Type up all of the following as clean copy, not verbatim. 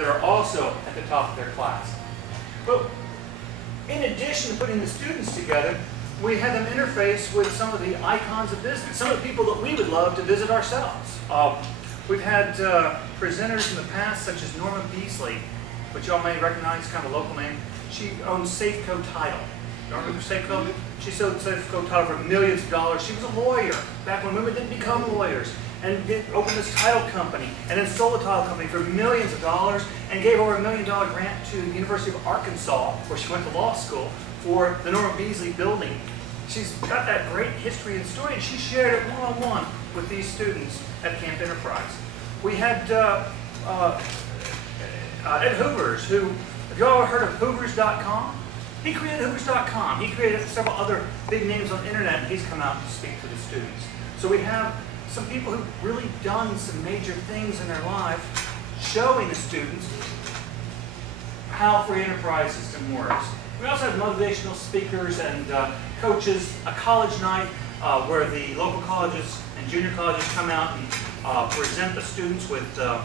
that are also at the top of their class. But in addition to putting the students together, we had them interface with some of the icons of business, some of the people that we would love to visit ourselves. We've had presenters in the past, such as Norma Beasley, which y'all may recognize, kind of a local name. She owns Safeco Title. You remember Safeco? She sold Safeco Title for millions of dollars. She was a lawyer back when women didn't become lawyers, and opened this title company, and then sold the title company for millions of dollars, and gave over $1 million grant to the University of Arkansas, where she went to law school, for the Norma Beasley building. She's got that great history and story, and she shared it one-on-one with these students at Camp Enterprise. We had Ed Hoovers, who, have you all heard of Hoovers.com? He created Hoovers.com. He created several other big names on the internet, and he's come out to speak to the students. So we have some people who've really done some major things in their lives, showing the students how free enterprise system works. We also have motivational speakers and coaches, a college night where the local colleges and junior colleges come out and present the students with the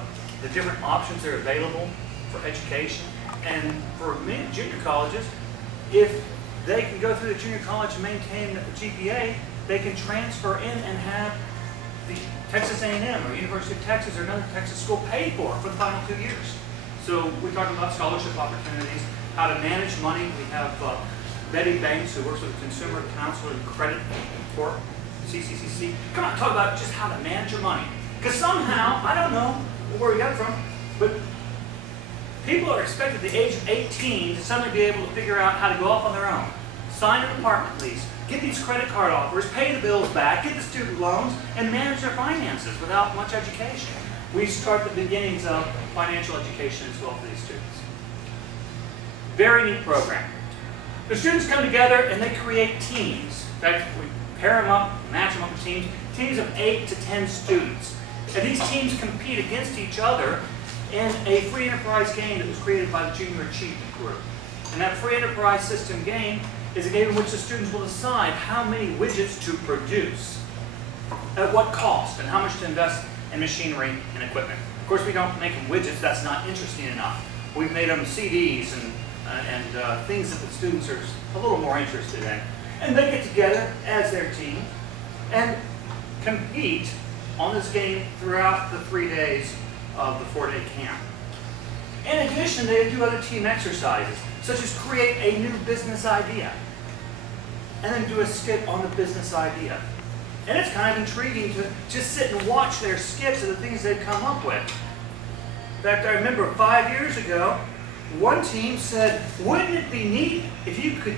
different options that are available for education. And for many junior colleges, if they can go through the junior college and maintain a GPA, they can transfer in and have the Texas A&M or University of Texas or another Texas school paid for the final 2 years. So we're talking about scholarship opportunities, how to manage money. We have Betty Banks, who works with the Consumer Counsel and Credit Corp, CCCC. Come on, talk about just how to manage your money. Because somehow, I don't know where we got it from, but people are expected at the age of 18 to suddenly be able to figure out how to go off on their own, sign an apartment lease, get these credit card offers, pay the bills back, get the student loans, and manage their finances without much education. We start the beginnings of financial education as well for these students. Very neat program. The students come together and they create teams. In fact, we pair them up, match them up with teams of 8 to 10 students. And these teams compete against each other in a free enterprise game that was created by the Junior Achievement Group. And that free enterprise system game is a game in which the students will decide how many widgets to produce, at what cost, and how much to invest in machinery and equipment. Of course, we don't make them widgets. That's not interesting enough. We've made them CDs and things that the students are a little more interested in. And they get together as their team and compete on this game throughout the 3 days of the 4-day camp. In addition, they do other team exercises, such as create a new business idea, and then do a skit on the business idea. And it's kind of intriguing to just sit and watch their skits of the things they've come up with. In fact, I remember 5 years ago, one team said, wouldn't it be neat if you could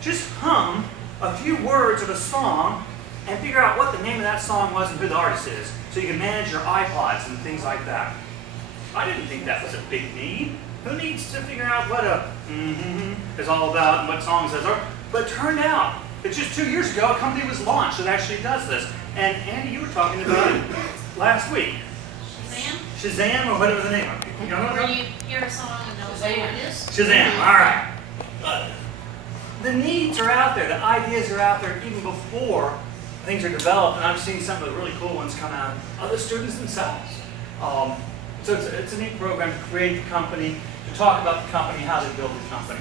just hum a few words of a song and figure out what the name of that song was and who the artist is, so you can manage your iPods and things like that. I didn't think that was a big need. Who needs to figure out what a is all about and what songs those are? But it turned out that just 2 years ago, a company was launched that actually does this. And Andy, you were talking about it last week. Shazam? Shazam, or whatever the name of it. You know what Where you hear a song and know what it is? Shazam, all right. The needs are out there. The ideas are out there even before things are developed. And I've seen some of the really cool ones come out of the students themselves. So it's a neat program to create the company, to talk about the company, how they build the company.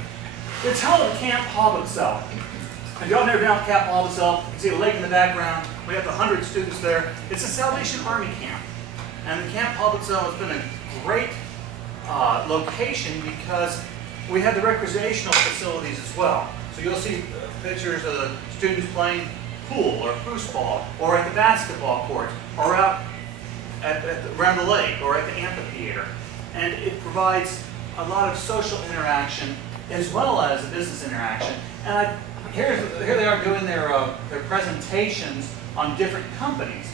It's held at Camp Hobbitzell. If y'all never been out to Camp Hobbitzell, you can see a lake in the background. We have 100 students there. It's a Salvation Army camp. And the Camp Hobbitzell has been a great location because we have the recreational facilities as well. So you'll see pictures of the students playing pool or foosball, or at the basketball court, or out around the lake, or at the amphitheater. And it provides a lot of social interaction as well as a business interaction. And here they are doing their presentations on different companies.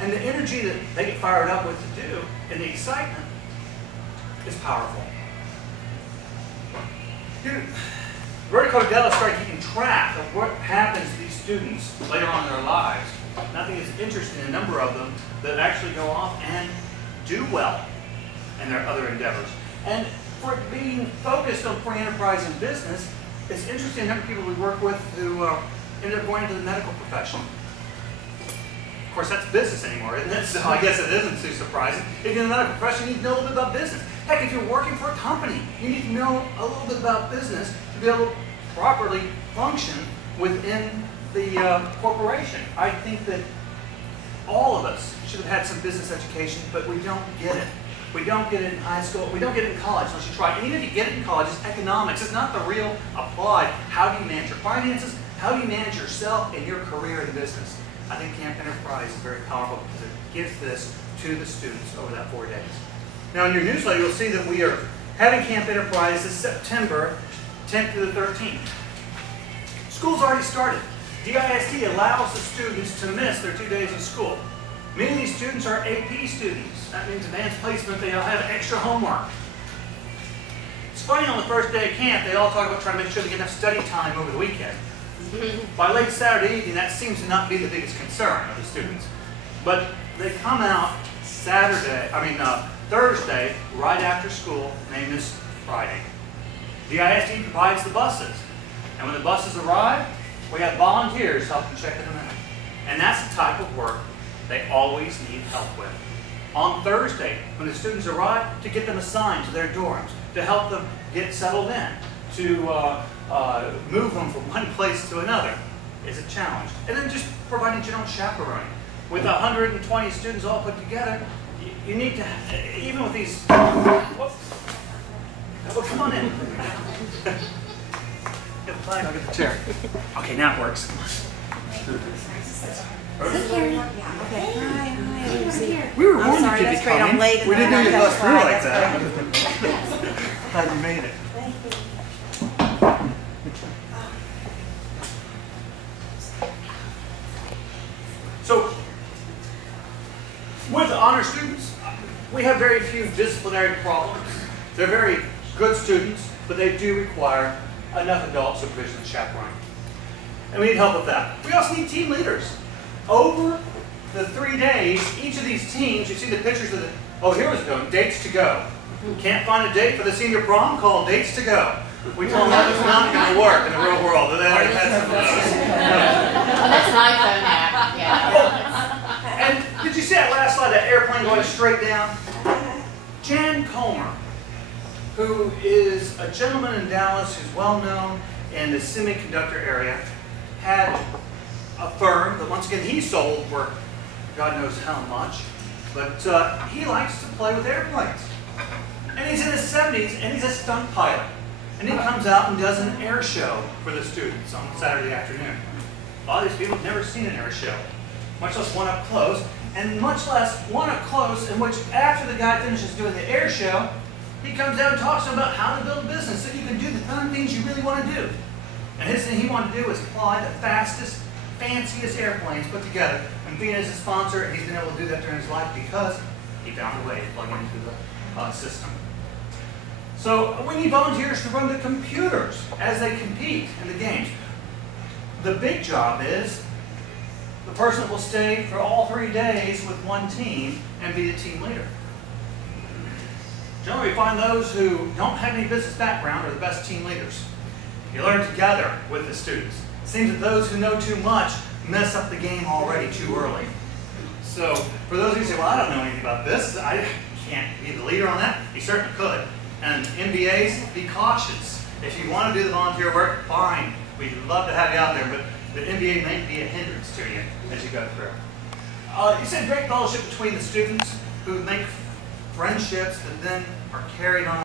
And the energy that they get fired up with to do, and the excitement, is powerful. Rotary Dallas started keeping track of what happens to these students later on in their lives. And I think it's interesting, a number of them that actually go off and do well in their other endeavors. And for being focused on free enterprise and business, it's interesting the number of people we work with who ended up going into the medical profession. Of course, that's business anymore, isn't it? So I guess it isn't too surprising. If you're in the medical profession, you need to know a little bit about business. Heck, if you're working for a company, you need to know a little bit about business to be able to properly function within the corporation. I think that all of us should have had some business education, but we don't get it. We don't get it in high school. We don't get it in college unless you try. And even if you get it in college, it's economics. It's not the real applied. How do you manage your finances? How do you manage yourself and your career in business? I think Camp Enterprise is very powerful because it gives this to the students over that 4 days. Now, in your newsletter, you'll see that we are having Camp Enterprise this September 10th to the 13th. School's already started. DISD allows the students to miss their 2 days of school. Many of these students are AP students. That means advanced placement. They all have extra homework. It's funny, on the first day of camp, they all talk about trying to make sure they get enough study time over the weekend. By late Saturday evening, that seems to not be the biggest concern of the students. But they come out Thursday, right after school, and they miss Friday. DISD provides the buses. And when the buses arrive, we have volunteers helping check them out. And that's the type of work they always need help with. On Thursday, when the students arrive, to get them assigned to their dorms, to help them get settled in, to move them from one place to another is a challenge. And then just providing general chaperoning. With 120 students all put together, you need to, even with these, well, come on in. Get the flag, I'll get the chair. Okay, now it works. Okay. Hi. We were warned sorry, you that's to great. come I'm in. late. We didn't know you'd That's bust through fine, like that's that. Glad you made it. So, with honor students, we have very few disciplinary problems. They're very good students, but they do require enough adult supervision and chaperoning. And we need help with that. We also need team leaders. Over the 3 days, each of these teams, you see the pictures of the, oh, here was going, dates to go. Can't find a date for the senior prom? Call dates to go. We told them that was not going to work in the real world. They already had some of those. Oh, that's an iPhone app, yeah. And did you see that last slide, that airplane going straight down? Jan Comer, who is a gentleman in Dallas who's well known in the semiconductor area, had a firm that once again he sold for God knows how much, but he likes to play with airplanes. And he's in his 70s and he's a stunt pilot. And he comes out and does an air show for the students on Saturday afternoon. A lot of these people have never seen an air show, much less one up close, and much less one up close in which after the guy finishes doing the air show, he comes out and talks to them about how to build a business so you can do the fun things you really want to do. And his thing he wanted to do was fly the fastest, fanciest airplanes put together. And being as a sponsor, he's been able to do that during his life because he found a way to plug into the system. So we need volunteers to run the computers as they compete in the games. The big job is the person that will stay for all 3 days with one team and be the team leader. Generally, we find those who don't have any business background are the best team leaders. You learn together with the students. It seems that those who know too much mess up the game already too early. So for those of you who say, well, I don't know anything about this, I can't be the leader on that, you certainly could. And MBAs, be cautious. If you want to do the volunteer work, fine. We'd love to have you out there, but the MBA may be a hindrance to you as you go through. You said great fellowship between the students who make friendships that then are carried on